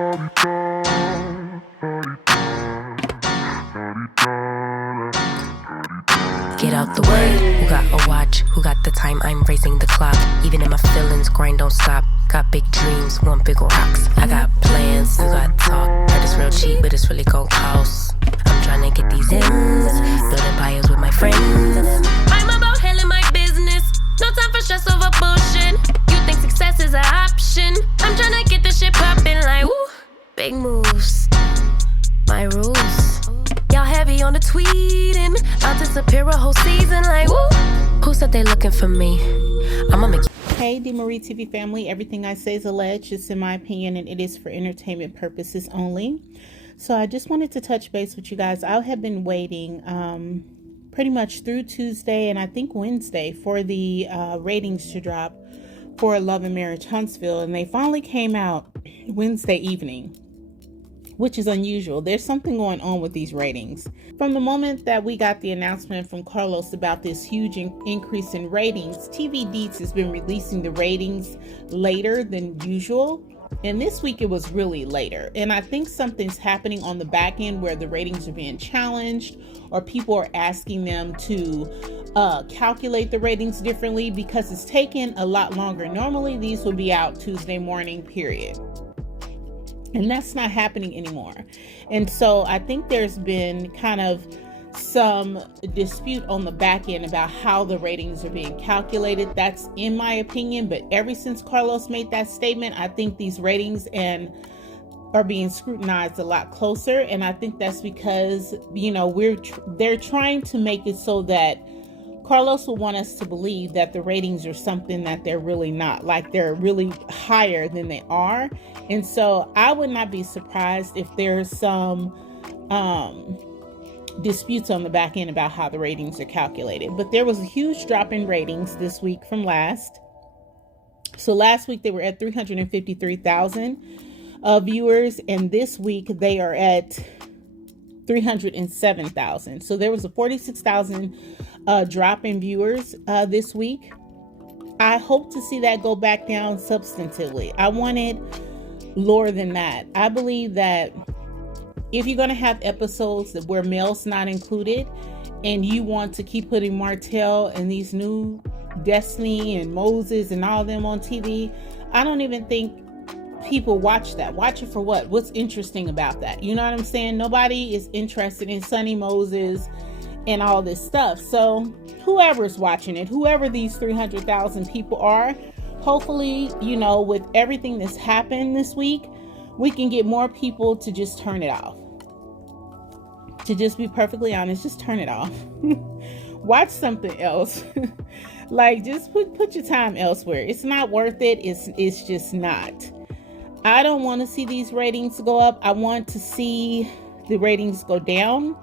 Get out the way. Who got a watch? Who got the time? I'm raising the clock. Even in my feelings, grind don't stop. Got big dreams, want big rocks. I got plans, you got talk. Heard it's real cheap, but it's really gon' cost. I'm tryna get these ends, building empires with my friends. I'm about handling my business. No time for stress over bullshit. You think success is an option? I'm tryna get this shit poppin' like woo. Big moves, my rules. Y'all heavy on the tweeting. I'll disappear a whole season like woo. Who said they looking for me? I'ma make. Hey DeMarie TV family, everything I say is alleged. It's in my opinion and it is for entertainment purposes only. So I just wanted to touch base with you guys. I have been waiting pretty much through Tuesday and I think Wednesday for the ratings to drop for Love and Marriage Huntsville, and they finally came out Wednesday evening, which is unusual. There's something going on with these ratings. From the moment that we got the announcement from Carlos about this huge increase in ratings, TeaV Deets has been releasing the ratings later than usual. And this week it was really later. And I think something's happening on the back end where the ratings are being challenged or people are asking them to calculate the ratings differently because it's taken a lot longer. Normally these will be out Tuesday morning, period. And that's not happening anymore. And so I think there's been kind of some dispute on the back end about how the ratings are being calculated. That's in my opinion. But ever since Carlos made that statement, I think these ratings are being scrutinized a lot closer. And I think that's because, you know, they're trying to make it so that Carlos will want us to believe that the ratings are something that they're really not, like they're really higher than they are. And so I would not be surprised if there's some disputes on the back end about how the ratings are calculated. But there was a huge drop in ratings this week from last. So last week they were at 353,000 viewers, and this week they are at 307,000. So there was a 46,000 drop in viewers this week. I hope to see that go back down substantively. I want it lower than that. I believe that if you're going to have episodes where male's not included and you want to keep putting Martell and these new Destiny and Moses and all of them on TV, I don't even think people watch that. Watch it for what? What's interesting about that? You know what I'm saying? Nobody is interested in Sonny Moses and all this stuff. So whoever's watching it, whoever these 300,000 people are, hopefully, you know, with everything that's happened this week, we can get more people to just turn it off. To just be perfectly honest, just turn it off. Watch something else. Like, just put your time elsewhere. It's not worth it. It's just not. I don't want to see these ratings go up. I want to see the ratings go down.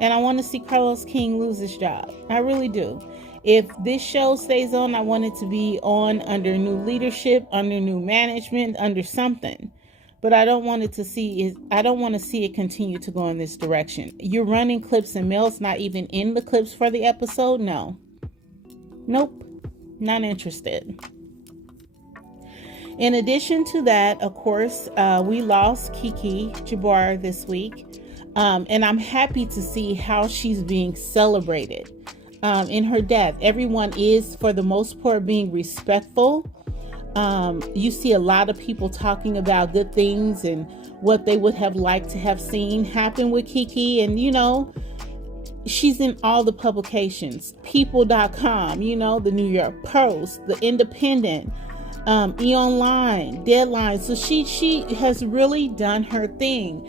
And I want to see Carlos King lose his job. I really do. If this show stays on, I want it to be on under new leadership, under new management, under something. But I don't want to see it continue to go in this direction. You're running clips and Mel's not even in the clips for the episode? No. Nope. Not interested. In addition to that, of course, we lost Keke Jabbar this week. And I'm happy to see how she's being celebrated in her death. Everyone is, for the most part, being respectful. You see a lot of people talking about good things and what they would have liked to have seen happen with Keke. And, you know, she's in all the publications, people.com, you know, the New York Post, the Independent, E! Online, Deadline. So she has really done her thing.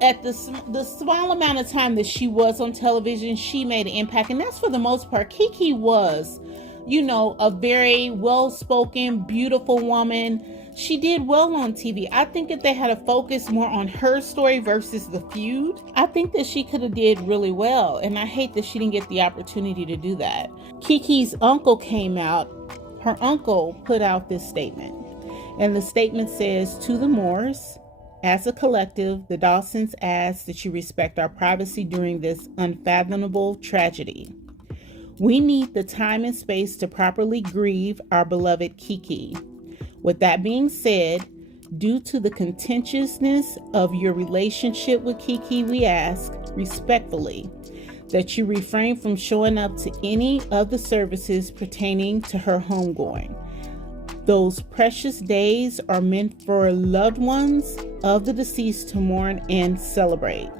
At the small amount of time that she was on television, she made an impact. And that's for the most part. Keke was, you know, a very well-spoken, beautiful woman. She did well on TV. I think if they had a focus more on her story versus the feud, I think that she could have did really well. And I hate that she didn't get the opportunity to do that. Keke's uncle came out. Her uncle put out this statement. And the statement says, "To the Moors, as a collective, the Dawsons ask that you respect our privacy during this unfathomable tragedy. We need the time and space to properly grieve our beloved Keke. With that being said, Due to the contentiousness of your relationship with Keke, we ask respectfully that you refrain from showing up to any of the services pertaining to her homegoing. Those precious days are meant for loved ones of the deceased to mourn and celebrate.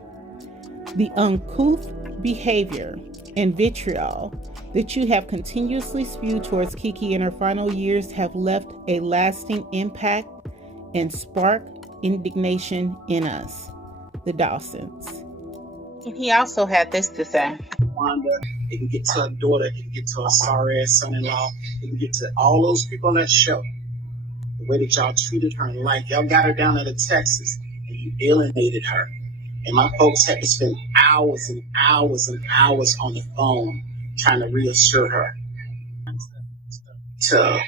The uncouth behavior and vitriol that you have continuously spewed towards Keke in her final years have left a lasting impact and sparked indignation in us, the Dawsons. And he also had this to say. Wanda, it can get to her daughter, it can get to her sorry ass son-in-law, it can get to all those people on that show. The way that y'all treated her in life, y'all got her down there to Texas and you alienated her. And my folks had to spend hours and hours and hours on the phone trying to reassure her, to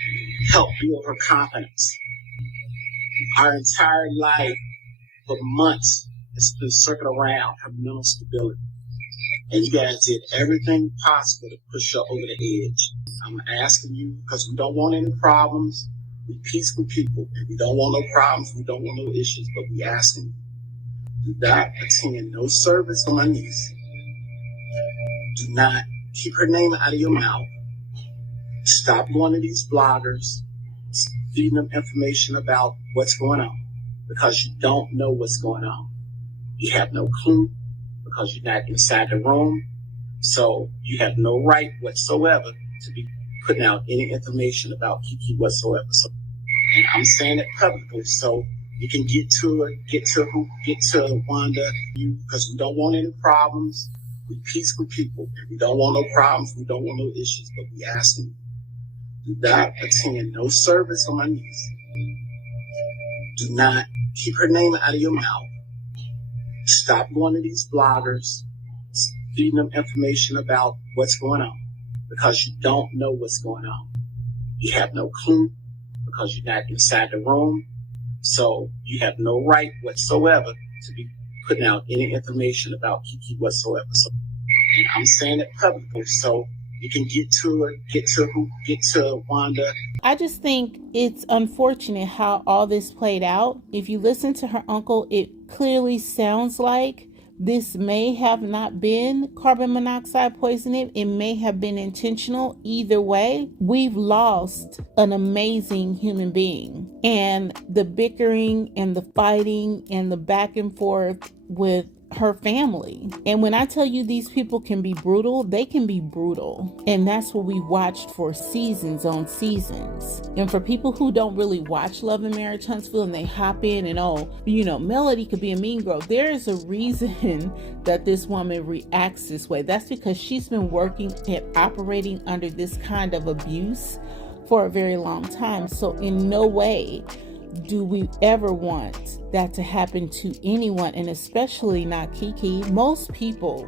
help build her confidence. Our entire life for months has been circled around her mental stability. And you guys did everything possible to push her over the edge. I'm asking you, because we don't want any problems. We're peaceful people, and we don't want no problems. We don't want no issues, but we asking you, do not attend no service on my niece. Do not keep her name out of your mouth. Stop going to these bloggers, feeding them information about what's going on, because you don't know what's going on. You have no clue because you're not inside the room. So you have no right whatsoever to be putting out any information about Keke whatsoever. So, and I'm saying it publicly so you can get to her, get to Wanda, because we don't want any problems. We're peaceful people, and we don't want no problems. We don't want no issues, but we asking you, do not attend no service on my niece. Do not keep her name out of your mouth. Stop going to these bloggers, feeding them information about what's going on, because you don't know what's going on. You have no clue because you're not inside the room. So you have no right whatsoever to be putting out any information about Keke whatsoever. So, and I'm saying it publicly so you can get to her, get to Wanda. I just think it's unfortunate how all this played out. If you listen to her uncle, it clearly sounds like this may have not been carbon monoxide poisoning. It may have been intentional. Either way, we've lost an amazing human being. And the bickering and the fighting and the back and forth with her family. And when I tell you these people can be brutal, they can be brutal. And that's what we watched for seasons on seasons. And for people who don't really watch Love and Marriage Huntsville and they hop in and, oh, you know, Melody could be a mean girl. There is a reason that this woman reacts this way. That's because she's been working and operating under this kind of abuse for a very long time. So in no way do we ever want that to happen to anyone, and especially not Keke. Most people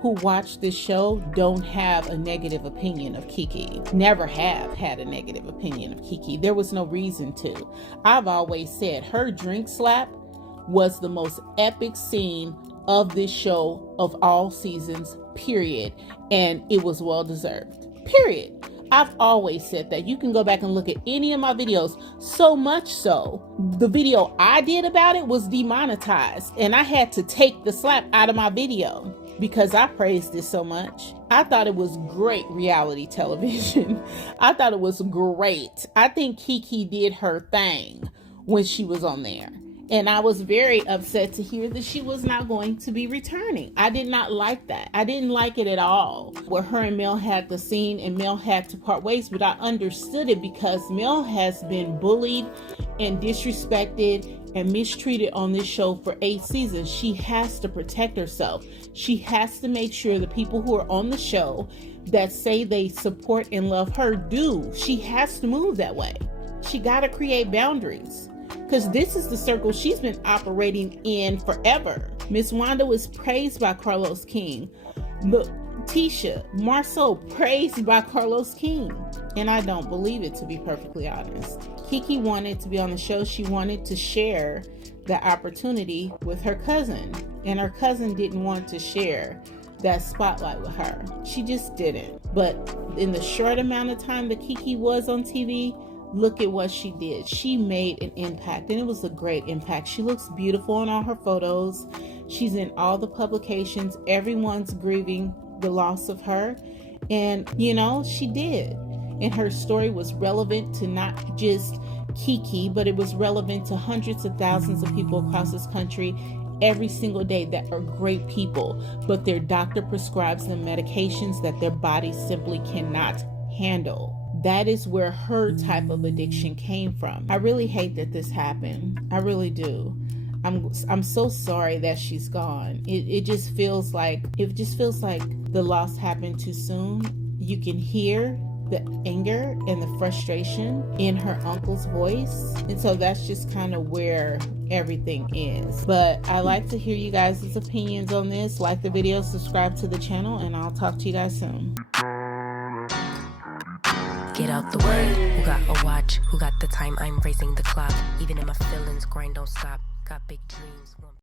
who watch this show don't have a negative opinion of Keke. Never have had a negative opinion of Keke. There was no reason to. I've always said her drink slap was the most epic scene of this show of all seasons, period. And it was well deserved, period. I've always said that. You can go back and look at any of my videos. So much so, the video I did about it was demonetized. And I had to take the slap out of my video because I praised it so much. I thought it was great reality television. I thought it was great. I think Keke did her thing when she was on there. And I was very upset to hear that she was not going to be returning. I did not like that. I didn't like it at all. Where her and Mel had the scene and Mel had to part ways, but I understood it because Mel has been bullied and disrespected and mistreated on this show for 8 seasons. She has to protect herself. She has to make sure the people who are on the show that say they support and love her do. She has to move that way. She got to create boundaries. Because this is the circle she's been operating in forever. Miss Wanda was praised by Carlos King. Tisha, Marsau, praised by Carlos King. And I don't believe it, to be perfectly honest. Keke wanted to be on the show. She wanted to share the opportunity with her cousin. And her cousin didn't want to share that spotlight with her. She just didn't. But in the short amount of time that Keke was on TV, look at what she did. She made an impact, and it was a great impact. She looks beautiful in all her photos. She's in all the publications. Everyone's grieving the loss of her. And, you know, she did. And her story was relevant to not just Keke, but it was relevant to hundreds of thousands of people across this country every single day that are great people, but their doctor prescribes them medications that their body simply cannot handle. That is where her type of addiction came from. I really hate that this happened. I really do. I'm so sorry that she's gone. It just feels like the loss happened too soon. You can hear the anger and the frustration in her uncle's voice. And so that's just kind of where everything is. But I like to hear you guys' opinions on this. Like the video, subscribe to the channel, and I'll talk to you guys soon. Get out the way. Who got a watch? Who got the time? I'm raising the clock. Even if my feelings grind don't stop. Got big dreams.